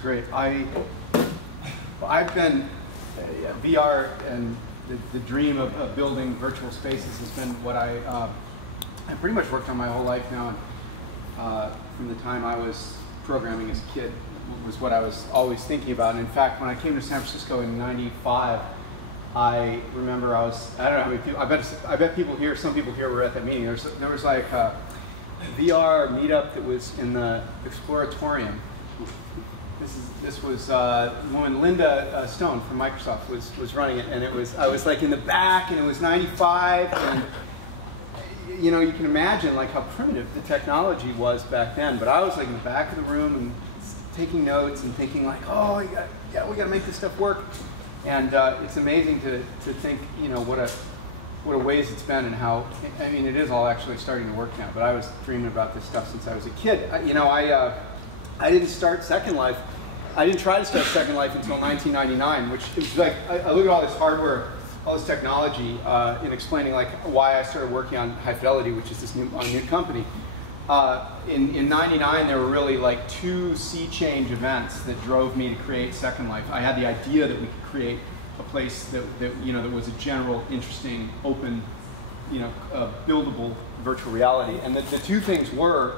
great. I've been VR and the dream of building virtual spaces has been what I pretty much worked on my whole life now. And, from the time I was programming as a kid was what I was always thinking about. And in fact, when I came to San Francisco in '95, I remember I don't know how many people, I bet people here, some people here were at that meeting. There was like a VR meetup that was in the Exploratorium. This was woman Linda Stone from Microsoft was running it, and I was like in the back, and it was '95, and you know, you can imagine like how primitive the technology was back then. But I was like in the back of the room and taking notes and thinking like, oh yeah, we got to make this stuff work. And it's amazing to think, you know, what a ways it's been, and how, I mean, it is all actually starting to work now. But I was dreaming about this stuff since I was a kid. You know, I didn't start Second Life. I didn't try to start Second Life until 1999, which is like, I look at all this hardware, all this technology, in explaining like why I started working on High Fidelity, which is this new company. In '99, there were really like two sea change events that drove me to create Second Life. I had the idea that we could create a place that you know, that was a general, interesting, open, you know, buildable virtual reality. And the two things were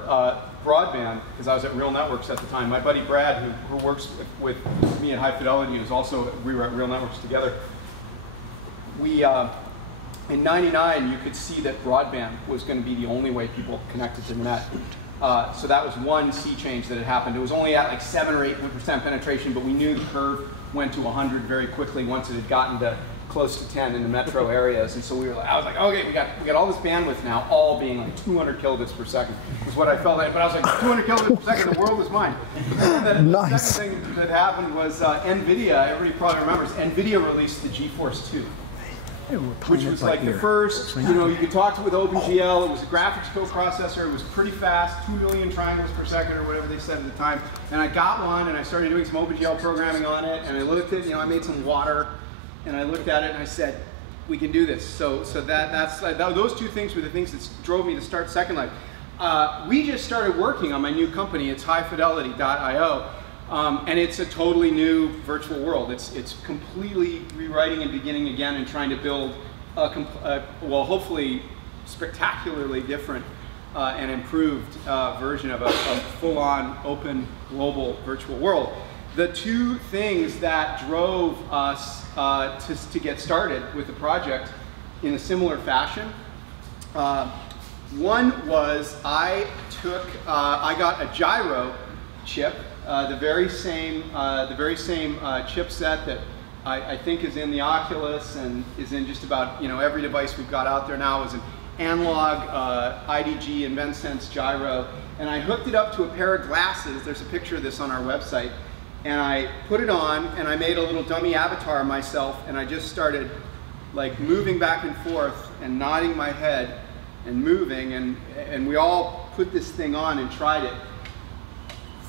broadband, because I was at Real Networks at the time. My buddy Brad, who works with me at High Fidelity, we were at Real Networks together. In '99, you could see that broadband was going to be the only way people connected to the net. So that was one sea change that had happened. It was only at like 7 or 8% penetration, but we knew the curve went to 100 very quickly once it had gotten to close to 10 in the metro areas. And so I was like, okay, we got all this bandwidth now, all being like 200 kilobits per second was what I felt like. But I was like, 200 kilobits per second, the world is mine. And then nice. The second thing that happened was NVIDIA. Everybody probably remembers NVIDIA released the GeForce 2. Which was like the first, you know, you could talk to it with OpenGL. It was a graphics coprocessor. It was pretty fast, 2 million triangles per second or whatever they said at the time. And I got one, and I started doing some OpenGL programming on it. And I looked at it, you know, I made some water, and I looked at it, and I said, we can do this. So those two things were the things that drove me to start Second Life. We just started working on my new company. It's highfidelity.io. And it's a totally new virtual world. It's completely rewriting and beginning again and trying to build well, hopefully spectacularly different and improved version of a full-on open global virtual world. The two things that drove us to get started with the project in a similar fashion, one was I got a gyro chip. The very same chipset that I think is in the Oculus and is in just about, you know, every device we've got out there now, is an analog IDG InventSense gyro, and I hooked it up to a pair of glasses. There's a picture of this on our website, and I put it on and I made a little dummy avatar of myself, and I just started like moving back and forth and nodding my head and moving, and we all put this thing on and tried it.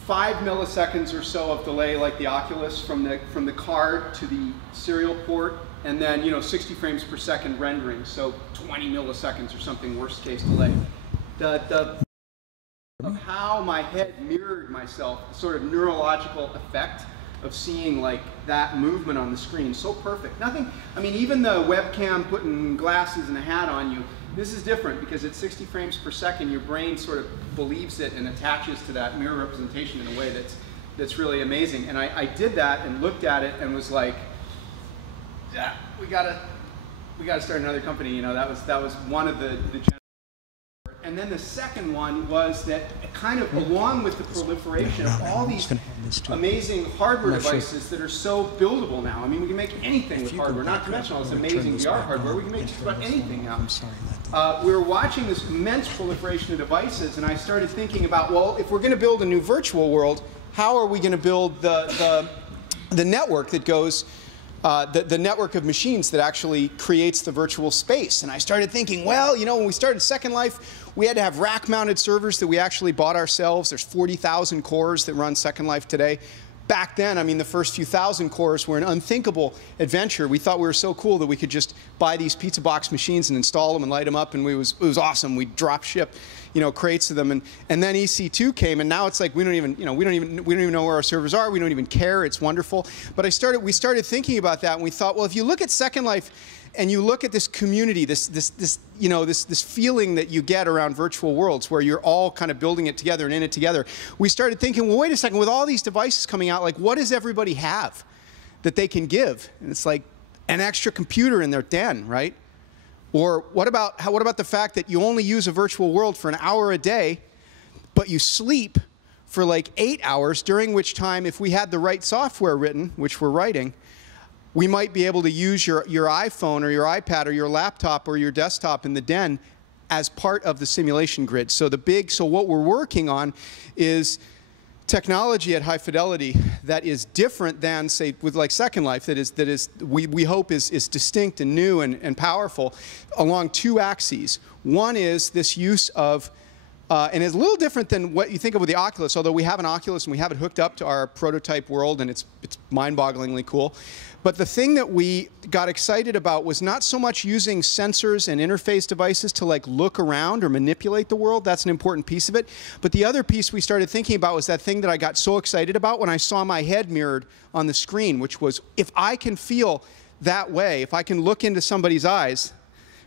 5 milliseconds or so of delay, like the Oculus, from the card to the serial port, and then, you know, 60 frames per second rendering, so 20 milliseconds or something, worst case delay. Of how my head mirrored myself, the sort of neurological effect of seeing like that movement on the screen, so perfect. Nothing, I mean, even the webcam putting glasses and a hat on you, this is different because at 60 frames per second, your brain sort of believes it and attaches to that mirror representation in a way that's really amazing. And I did that and looked at it and was like, yeah, we gotta start another company. You know, that was one of the and then the second one was that kind of along with the proliferation of all these amazing hardware devices that are so buildable now. I mean, we can make anything with hardware, not to mention all this amazing VR hardware. We can make just about anything now. We were watching this immense proliferation of devices, and I started thinking about, well, if we're going to build a new virtual world, how are we going to build the network that goes, the network of machines that actually creates the virtual space? And I started thinking, well, you know, when we started Second Life, we had to have rack-mounted servers that we actually bought ourselves. There's 40,000 cores that run Second Life today. back then, I mean, the first few thousand cores were an unthinkable adventure. We thought we were so cool that we could just buy these pizza box machines and install them and light them up, and it was awesome. We'd drop ship, you know, crates of them, and then EC2 came, and now it's like we don't even know where our servers are. We don't even care. It's wonderful. But we started thinking about that, and we thought, well, if you look at Second Life, and you look at this community, this feeling that you get around virtual worlds where you're all kind of building it together and in it together, we started thinking, well, wait a second, with all these devices coming out, like, what does everybody have that they can give? And it's like an extra computer in their den, right? Or what about the fact that you only use a virtual world for an hour a day, but you sleep for like 8 hours, during which time, if we had the right software written, which we're writing, we might be able to use your iPhone or your iPad or your laptop or your desktop in the den as part of the simulation grid. So what we're working on is technology at high fidelity that is different than, say, with like Second Life, we hope is distinct and new and powerful along two axes. One is this use of and it's a little different than what you think of with the Oculus, although we have an Oculus and we have it hooked up to our prototype world, and it's mind-bogglingly cool. But the thing that we got excited about was not so much using sensors and interface devices to like look around or manipulate the world. That's an important piece of it. But the other piece we started thinking about was that thing that I got so excited about when I saw my head mirrored on the screen, which was, if I can feel that way, if I can look into somebody's eyes.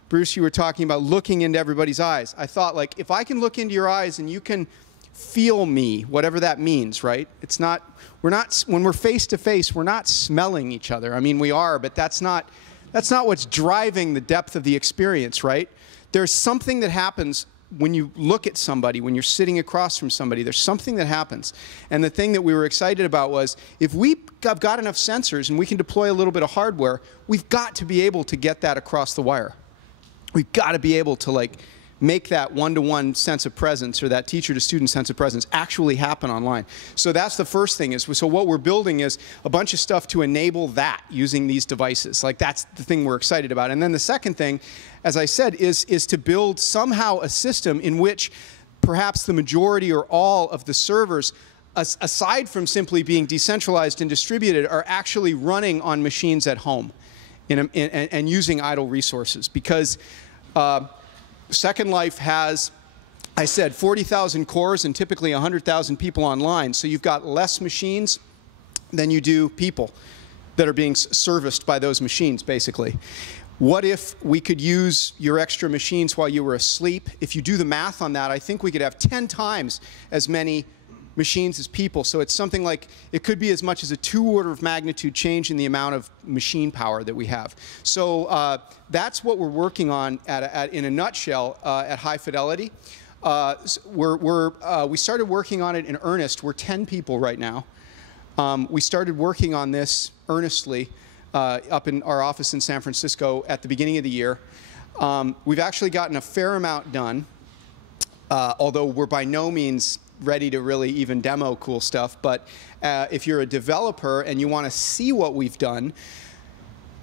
Bruce, you were talking about looking into everybody's eyes. I thought, like, if I can look into your eyes and you can feel me, whatever that means, right? It's not, when we're face to face, we're not smelling each other. I mean, we are, but that's not what's driving the depth of the experience, right? There's something that happens when you look at somebody, when you're sitting across from somebody. There's something that happens. And the thing that we were excited about was, if we've got enough sensors and we can deploy a little bit of hardware, we've got to be able to get that across the wire. We've got to be able to like make that one-to-one sense of presence, or that teacher-to-student sense of presence, actually happen online. So that's the first thing. So what we're building is a bunch of stuff to enable that using these devices. Like, that's the thing we're excited about. And then the second thing, as I said, is to build somehow a system in which perhaps the majority or all of the servers, aside from simply being decentralized and distributed, are actually running on machines at home and using idle resources. Because Second Life has, I said, 40,000 cores and typically 100,000 people online. So you've got less machines than you do people that are being serviced by those machines, basically. What if we could use your extra machines while you were asleep? If you do the math on that, I think we could have 10 times as many machines as people. So it's something like, it could be as much as a 2 order of magnitude change in the amount of machine power that we have. So that's what we're working on in a nutshell at High Fidelity. We started working on it in earnest. We're 10 people right now. We started working on this earnestly up in our office in San Francisco at the beginning of the year. We've actually gotten a fair amount done, although we're by no means ready to really even demo cool stuff. But if you're a developer and you want to see what we've done,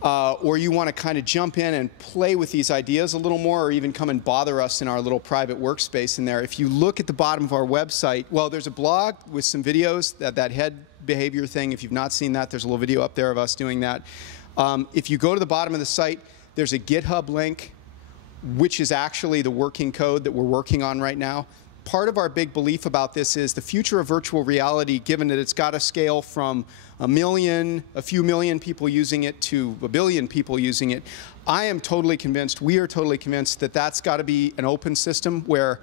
or you want to kind of jump in and play with these ideas a little more, or even come and bother us in our little private workspace in there, if you look at the bottom of our website, well, there's a blog with some videos, that head behavior thing. If you've not seen that, there's a little video up there of us doing that. If you go to the bottom of the site, there's a GitHub link, which is actually the working code that we're working on right now. Part of our big belief about this is the future of virtual reality, given that it's got to scale from a few million people using it to 1 billion people using it. I am totally convinced, we are totally convinced, that that's got to be an open system where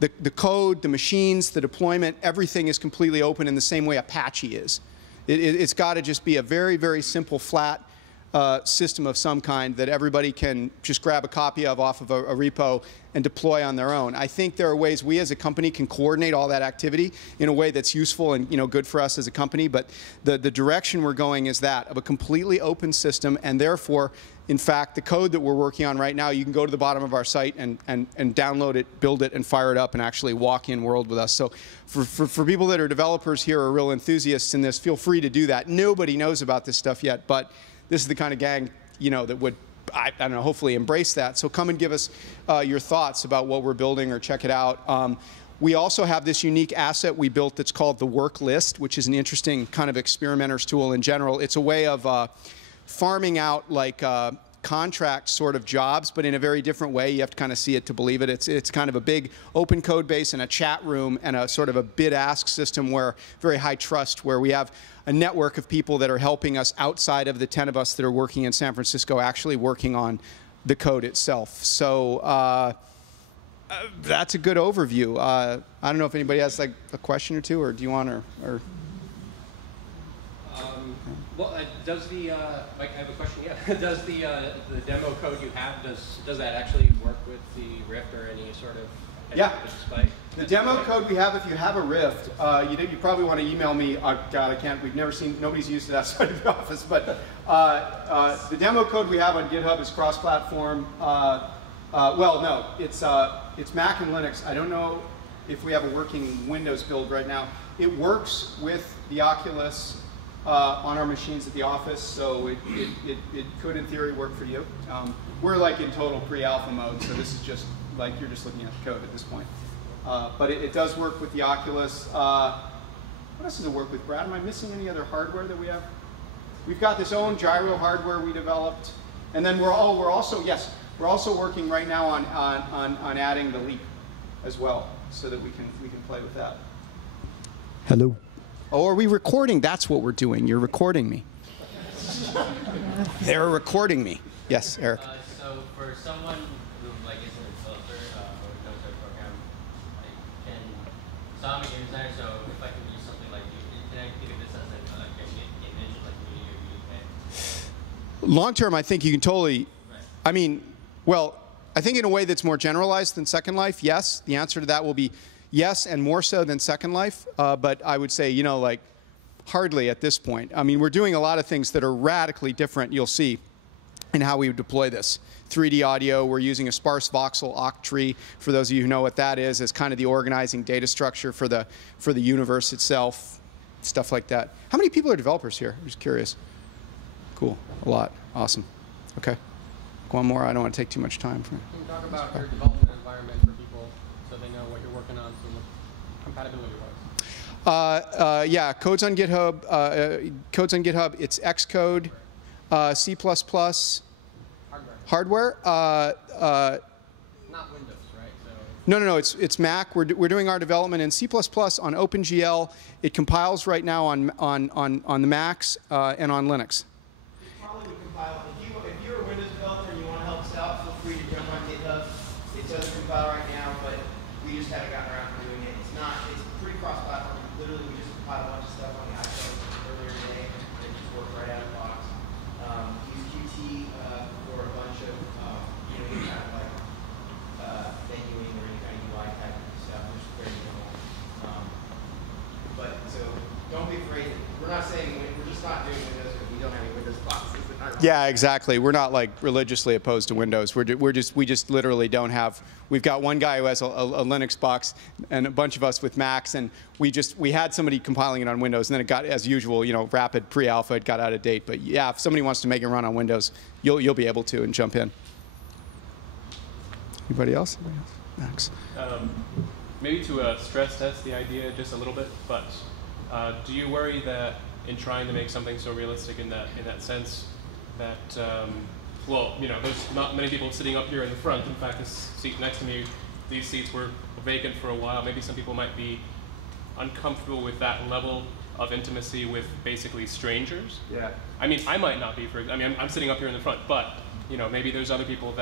the code, the machines, the deployment, everything is completely open in the same way Apache is. It's got to just be a very, very simple, flat system of some kind that everybody can just grab a copy of off of a repo and deploy on their own. I think there are ways we as a company can coordinate all that activity in a way that's useful and good for us as a company, but the direction we're going is that of a completely open system, and therefore, in fact, the code that we're working on right now, you can go to the bottom of our site and download it, build it, and fire it up and actually walk in world with us. So for people that are developers here or real enthusiasts in this, feel free to do that. Nobody knows about this stuff yet, but this is the kind of gang, that would, I don't know, hopefully embrace that. So come and give us your thoughts about what we're building, or check it out. We also have this unique asset we built that's called the work list, which is an interesting kind of experimenter's tool in general. It's a way of farming out like contract sort of jobs, but in a very different way. You have to kind of see it to believe it. It's kind of a big open code base and a chat room and a sort of a bid-ask system where very high trust, where we have a network of people that are helping us outside of the 10 of us that are working in San Francisco, actually working on the code itself. So that's a good overview. I don't know if anybody has like a question or two, or do you want or well, does the Mike, I have a question. Yeah, does the demo code you have does that actually work with the Rift or any sort of display? The demo code we have, if you have a Rift, you probably want to email me. God, I can't. We've never seen. Nobody's used it outside of the office, but the demo code we have on GitHub is cross-platform. Well, no, it's Mac and Linux. I don't know if we have a working Windows build right now. It works with the Oculus on our machines at the office, so it could, in theory, work for you. We're like in total pre-alpha mode, so this is just like you're just looking at the code at this point. But it does work with the Oculus. What else does it work with, Brad? Am I missing any other hardware that we have? We've got this own gyro hardware we developed, and then we're also working right now on adding the leap as well, so that we can play with that. Hello. Oh, are we recording? That's what we're doing. You're recording me. They're recording me. Yes, Eric. So for someone who like isn't a developer or knows their program, so I'm a game designer. So if I can use something like, can I think of this as an image like Meteor? Long term, I think you can totally. Right. I mean, well, I think in a way that's more generalized than Second Life. Yes, the answer to that will be yes, and more so than Second Life. But I would say, like, hardly at this point. I mean, we're doing a lot of things that are radically different, you'll see, in how we would deploy this. 3D audio, we're using a sparse voxel octree, for those of you who know what that is, as kind of the organizing data structure for the universe itself, stuff like that. How many people are developers here? I'm just curious. Cool, a lot, awesome. Okay, one more, I don't want to take too much time. Can you talk about your development environment for people so they know what you're working on, so compatibility-wise? Yeah, code's on GitHub. It's Xcode, C++. Hardware. Not Windows, right? So No. It's Mac. We're doing our development in C++ on OpenGL. It compiles right now on the Macs and on Linux. It probably would compile. If you're a Windows developer and you want to help us out, feel free to jump on GitHub. It doesn't compile right now, but we just haven't gotten around to doing it. It's pretty cross-platform. Literally, we just compiled a bunch of stuff on the iPhone earlier today, and it just worked right out of the box. Use Qt for a bunch of any kind of like menuing or any kind of UI type of stuff, which is very normal. But so don't be afraid. We're not saying we're just not doing Windows because we don't have any Windows boxes. Yeah, exactly. We're not like religiously opposed to Windows. We just literally don't have. We've got one guy who has a Linux box and a bunch of us with Macs, and we had somebody compiling it on Windows, and then it got, as usual, rapid pre-alpha. It got out of date. But yeah, if somebody wants to make it run on Windows, you'll be able to and jump in. Anybody else? Max. Maybe to stress test the idea just a little bit, but do you worry that in trying to make something so realistic in that sense, that well, there's not many people sitting up here in the front. In fact, this seat next to me, these seats were vacant for a while. Maybe some people might be uncomfortable with that level of intimacy with basically strangers. Yeah. I mean, I might not be. I'm sitting up here in the front, but maybe there's other people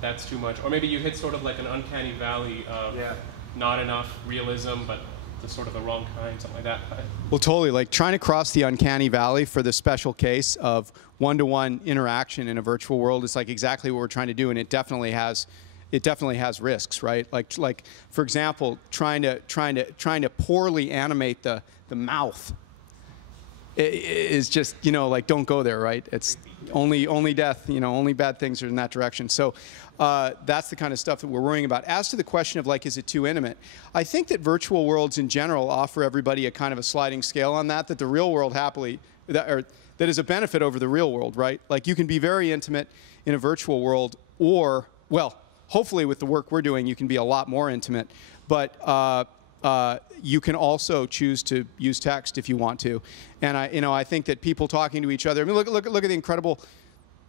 that's too much, or maybe you hit sort of like an uncanny valley of not enough realism, but the sort of the wrong kind, something like that. Well, totally. Like trying to cross the uncanny valley for the special case of one-to-one interaction in a virtual world is like exactly what we're trying to do, and it definitely has risks, right? Like for example, trying to poorly animate the mouth is just like don't go there, right? It's only death, only bad things are in that direction. So that's the kind of stuff that we're worrying about. As to the question of like, is it too intimate? I think that virtual worlds in general offer everybody a kind of a sliding scale on that the real world that is a benefit over the real world, right? Like you can be very intimate in a virtual world, or, well, hopefully with the work we're doing, you can be a lot more intimate. but you can also choose to use text if you want to. And I think that people talking to each other. I mean, look at the incredible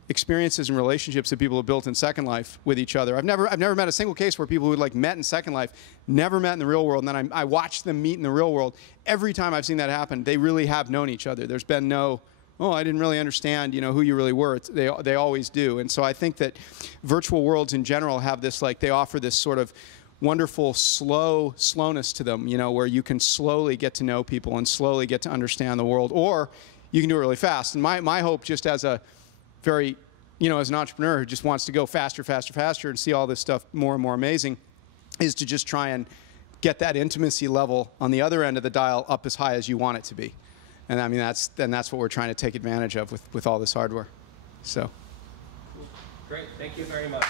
experiences and relationships that people have built in Second Life with each other. I've never met a single case where people who like met in Second Life never met in the real world, and then I watched them meet in the real world. Every time I've seen that happen, they really have known each other. There's been no, oh, I didn't really understand, who you really were. They always do. And so I think that virtual worlds in general have this, like, they offer this sort of wonderful slowness to them, where you can slowly get to know people and slowly get to understand the world, or you can do it really fast. And my hope, just as a very, as an entrepreneur who just wants to go faster, faster, faster and see all this stuff more and more amazing, is to just try and get that intimacy level on the other end of the dial up as high as you want it to be. And I mean, that's what we're trying to take advantage of with all this hardware. So. Great, thank you very much.